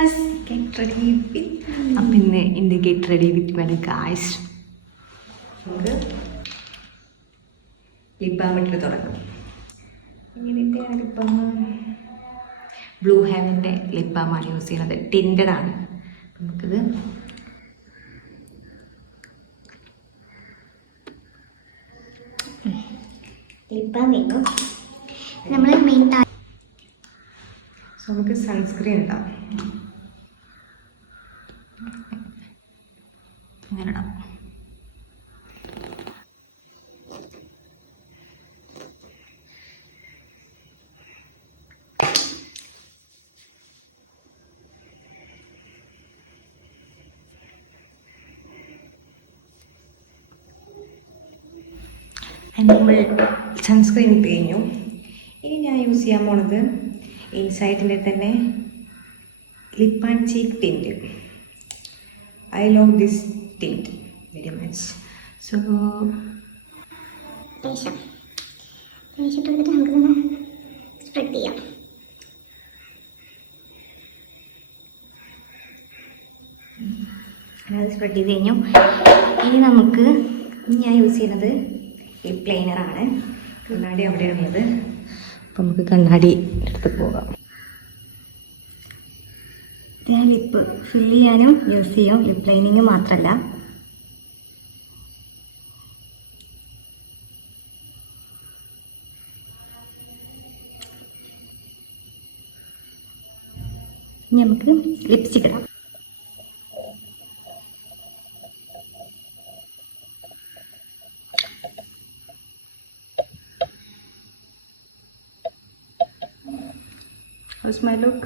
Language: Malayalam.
ഗായ്സ്, ഗെറ്റ് റെഡി വിത്ത് അപ്പം ഇന്ന് എൻ്റെ get ready with my guys നമുക്ക് ലിപ് ബാം ഇട്ടിട്ട് തുടങ്ങും. ഇതിൻ്റെ ലിപ് ബാം ബ്ലൂ ഹെവൻ്റെ ലിപ് ബാമാണ് യൂസ് ചെയ്യുന്നത്. ടിൻറ്റഡ് ആണ്. നമുക്കിത് ലിപ് ബാം വേണം. നമ്മൾ മെയിൻ സോ നമുക്ക് സൺസ്ക്രീൻ ഇടാം. അങ്ങനെ ഇടാം. നമ്മൾ സൺസ്ക്രീൻ ഇട്ട് കഴിഞ്ഞു. ഇനി ഞാൻ യൂസ് ചെയ്യാൻ പോണത് ഇൻസൈറ്റിൻ്റെ തന്നെ lip and cheek tint. I love this tint very much. So എടുത്തിട്ട് നമുക്കൊന്ന് സ്പ്രെഡ് ചെയ്യാം. അത് സ്പ്രെഡ് ചെയ്ത് കഴിഞ്ഞു. ഇനി നമുക്ക് ഞാൻ യൂസ് ചെയ്യുന്നത് ലിപ്പ് ലൈനറാണ്. കണ്ണാടി അവിടെയാണുള്ളത്. അപ്പോൾ നമുക്ക് കണ്ണാടി എടുത്ത് പോകാം. ഞാൻ ലിപ്പ് ഫില്ല് ചെയ്യാനും യൂസ് ചെയ്യും, ലിപ്പ് ലൈനിങ് മാത്രമല്ല. ഇനി നമുക്ക് ലിപ്സ്റ്റിക് ഇടാം. How's my look?